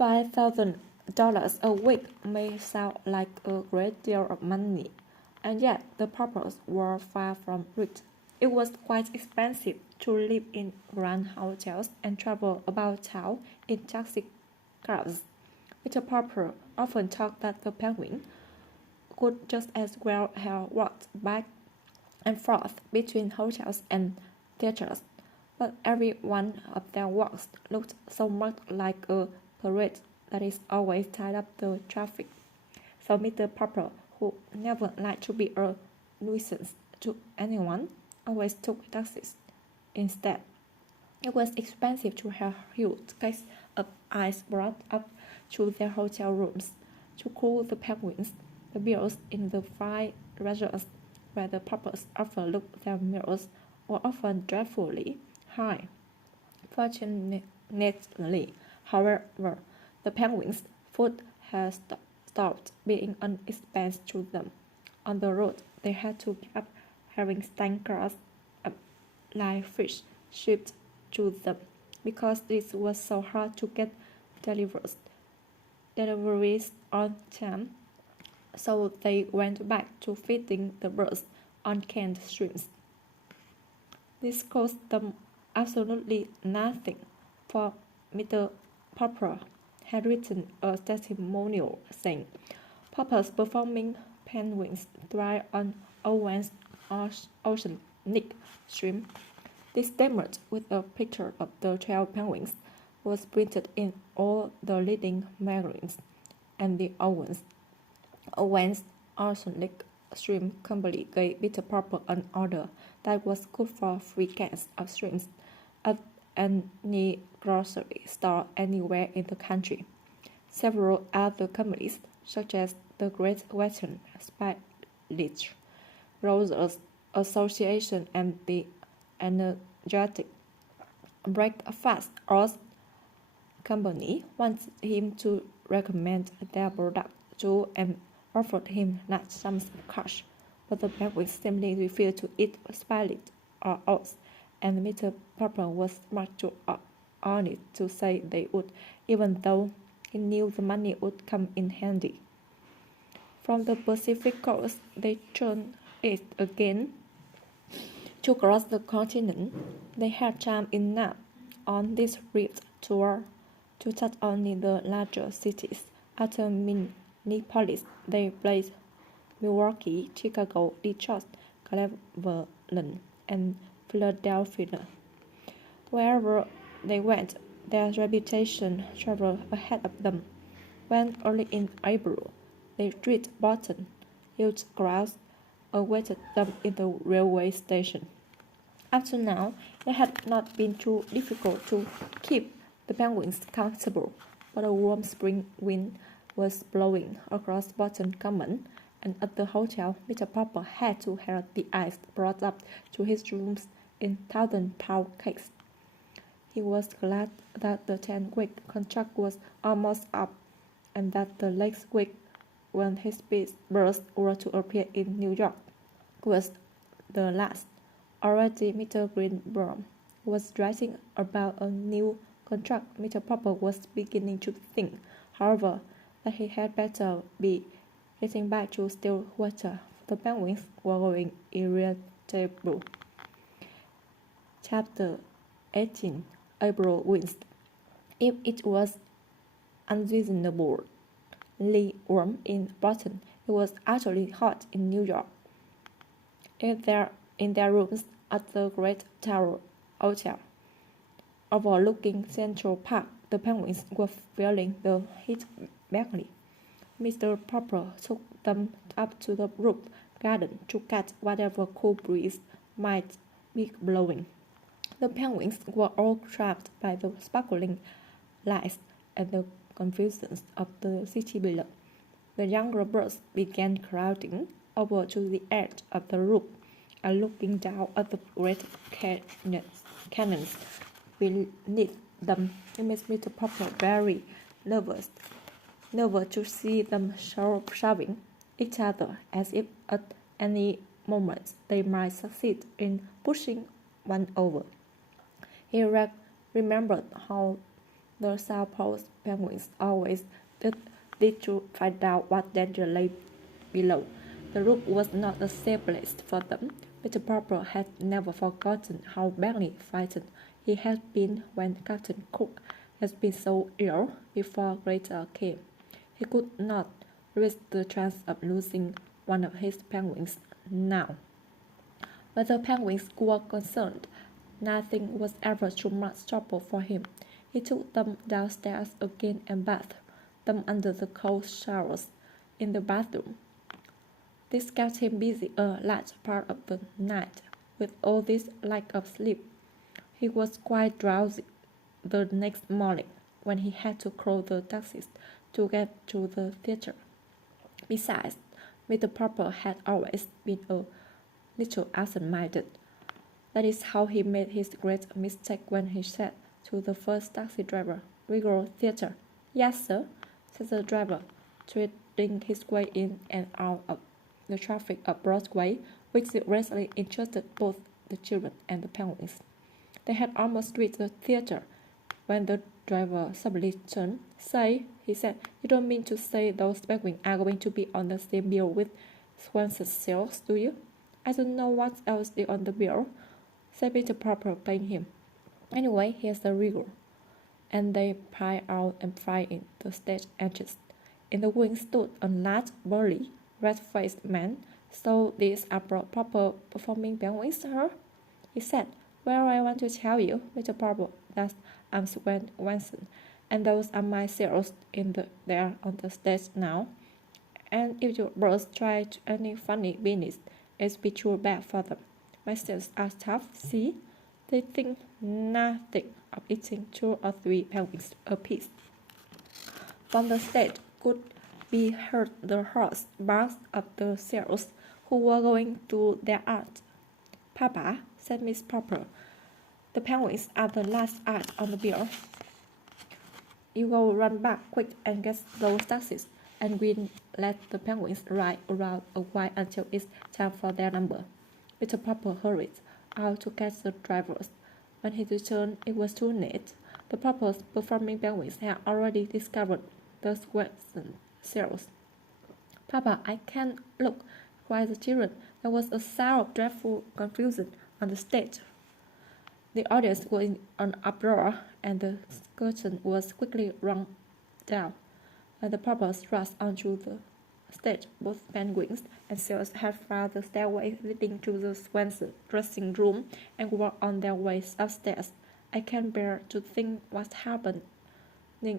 $5,000 a week may sound like a great deal of money, and yet the Poppers were far from rich. It was quite expensive to live in grand hotels and travel about town in taxi cabs. Mr. Popper often talked that the Penguin could just as well have walked back and forth between hotels and theaters, but every one of their walks looked so much like a parade that is always tied up the traffic. So Mr. Popper, who never liked to be a nuisance to anyone, always took taxis instead. It was expensive to have huge cakes of ice brought up to their hotel rooms to cool the penguins. The bills in the fine resorts where the Poppers overlooked their meals were often dreadfully high. Fortunately, however, the penguins' food had stopped being an expense to them. On the road, they had to give up having stained glass of live fish shipped to them because it was so hard to get deliveries on time. So they went back to feeding the birds on canned shrimps. This cost them absolutely nothing, for Mr. Popper had written a testimonial saying, "Popper's performing penguins thrive on Owen's oceanic shrimp." This statement, with a picture of the 12 penguins, was printed in all the leading magazines, and the Owen's Oceanic Shrimp Company gave Mr. Popper an order that was good for 3 cans of shrimps at any grocery store anywhere in the country. Several other companies, such as the Great Western Spirits Growers Association and the Energetic Breakfast Oats Company, wanted him to recommend their product to and offered him large sums of cash, but the penguins simply refused to eat spirits or oats, and Mr. Popper was much too honest to say they would, even though he knew the money would come in handy. From the Pacific coast, they turned east again to cross the continent. They had time enough on this route tour to touch only the larger cities. After Minneapolis, they placed Milwaukee, Chicago, Detroit, Cleveland, and Philadelphia. Wherever they went, their reputation traveled ahead of them. When early in April they reached Boston, huge crowds awaited them in the railway station. Up to now, it had not been too difficult to keep the penguins comfortable, but a warm spring wind was blowing across Boston Common, and at the hotel, Mr. Popper had to have the ice brought up to his rooms in 1,000-pound cakes. He was glad that the 10-week contract was almost up, and that the next week, when his birds were to appear in New York, was the last. Already Mr. Greenbaum was writing about a new contract. Mr. Popper was beginning to think, however, that he had better be getting back to still water. The penguins were growing irritable. Chapter 18. April Winds. If it was unreasonably warm in Boston, it was actually hot in New York. In their rooms at the Great Tower Hotel, overlooking Central Park, the penguins were feeling the heat badly. Mr. Popper took them up to the roof garden to catch whatever cool breeze might be blowing. The penguins were all trapped by the sparkling lights and the confusion of the city below. The younger birds began crowding over to the edge of the roof and looking down at the great cannons beneath them. It made Mr. Popper very nervous to see them shoving each other as if at any moment they might succeed in pushing one over. He remembered how The South Pole penguins always did to find out what danger lay below. The rook was not the safest for them. Mr. Popper had never forgotten how badly frightened he had been when Captain Cook had been so ill before Greater came. He could not risk the chance of losing one of his penguins now. Where the penguins were concerned, nothing was ever too much trouble for him. He took them downstairs again and bathed them under the cold showers in the bathroom. This kept him busy a large part of the night. With all this lack of sleep, he was quite drowsy the next morning when he had to cross the taxis to get to the theatre. Besides, Mr. Popper had always been a little absent-minded. That is how he made his great mistake when he said to the first taxi driver, "Regal Theatre." "Yes, sir," said the driver, threading his way in and out of the traffic of Broadway, which greatly interested both the children and the penguins. They had almost reached the theatre when the driver suddenly turned. "Say," he said, "you don't mean to say those penguins are going to be on the same bill with Swanson's sales, do you?" "I don't know what else is on the bill," said Mr. Popper, playing him. "Anyway, here's the Regal." And they piled out and filed in the stage entrance. In the wings stood a large, burly, red-faced man. "So these are proper performing penguins, sir?" he said. "Well, I want to tell you, Mr. Popper, that I'm Swanson, and those are my sales there on the stage now. And if your birds try any funny business, it's be too bad for them. My sales are tough, see? They think nothing of eating 2 or 3 penguins apiece." From the stage could be heard the hoarse barks of the sailors who were going to their art. "Papa," said Miss Popper, "the penguins are the last art on the bill. You go run back quick and get those taxis, and we'll let the penguins ride around a while until it's time for their number." Mr. Popper hurried out to catch the drivers. When he returned, it was too late. The Popper's performing penguins had already discovered the Swanson sales. "Papa, I can't look," cried the children. There was a sound of dreadful confusion on the stage. The audience was in an uproar, and the curtain was quickly rung down. When the Poppers rushed onto the stage, both penguins and seals had found the stairway leading to the Swanson dressing room and were on their way upstairs. "I can't bear to think what's happening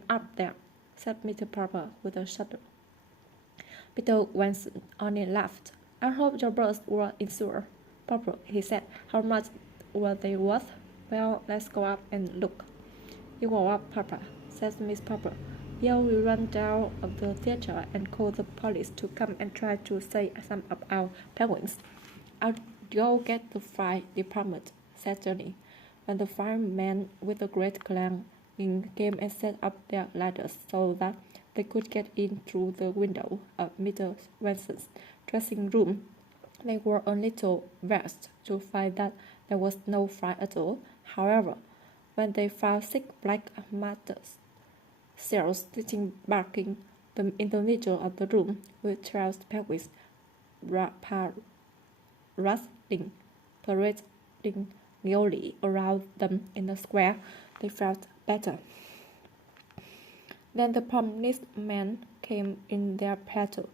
up there," said Mr. Popper with a shudder. Peter Swanson only laughed. "I hope your birds were insured, Popper," he said. "How much were they worth?" "Well, let's go up and look." "You go up, Papa," said Miss Popper. "Here we run down of the theatre and call the police to come and try to save some of our penguins." "I'll go get the fire department," said Johnny. When the firemen with a great clanging came and set up their ladders so that they could get in through the window of Mr. Swanson's dressing room, they were a little vexed to find that there was no fire at all. However, when they found 6 black matters seals sitting barking in the middle of the room with 12 penguins parading nearly around them in the square, they felt better. Then the policemen came in their patrol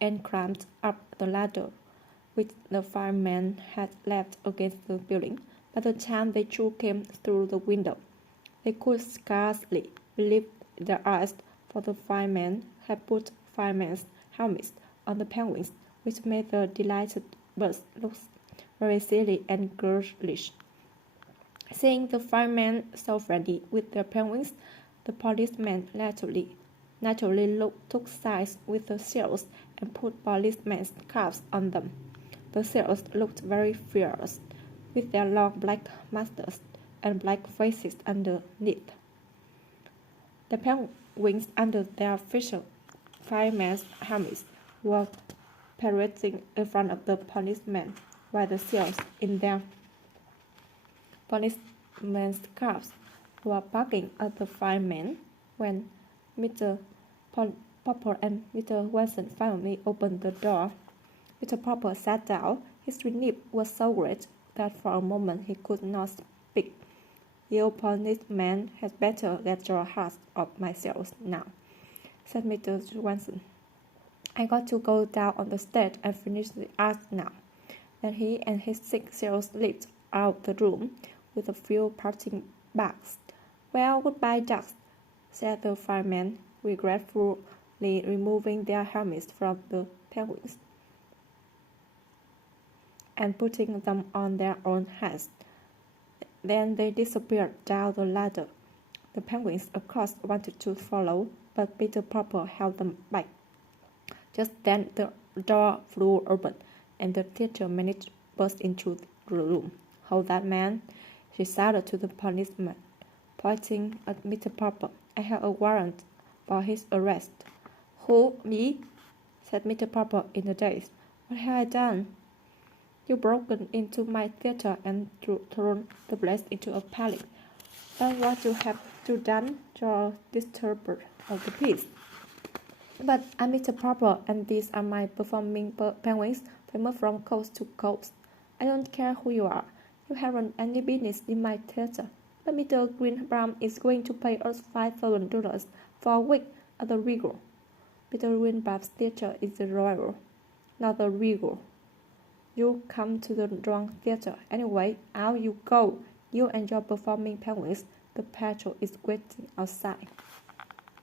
and climbed up the ladder which the firemen had left against the building. By the time they two came through the window, they could scarcely believe their eyes, for the firemen had put firemen's helmets on the penguins, which made the delighted birds look very silly and girlish. Seeing the firemen so friendly with their penguins, the policemen naturally took sides with the seals and put policemen's caps on them. The seals looked very fierce, with their long black mustaches and black faces underneath. The penguins under their firemen's helmets were parading in front of the policemen, while the seals in their policemen's caps were barking at the fireman when Mr. Popper and Mr. Watson finally opened the door. Mr. Popper sat down. His relief was so great that for a moment he could not speak. "You policemen had better get your hearts off my shelves now," said Mr. Watson. "I got to go down on the stage and finish the act now." Then he and his 6 sales leaped out the room with a few parting barks. "Well, goodbye, ducks," said the firemen, regretfully removing their helmets from the penguins and putting them on their own heads. Then they disappeared down the ladder. The penguins, of course, wanted to follow, but Peter Popper held them back. Just then the door flew open, and the theatre manager burst into the room. "Hold that man," she shouted to the policeman, pointing at Mr. Popper. "I have a warrant for his arrest." "Who, me?" said Mr. Popper in a daze. "What have I done?" "You've broken into my theatre and thrown the place into a panic. That's what you have done. You're a disturber of the peace." "But I'm Mr. Popper, and these are my performing penguins, famous from coast to coast. I don't care who you are. You haven't any business in my theatre. But Mr. Greenbaum is going to pay us $5,000 for a week at the Regal. Mr. Greenbaum's theatre is the Royal, not the Regal. You come to the wrong theatre. Anyway, out you go, you and your performing penguins. The patrol is waiting outside."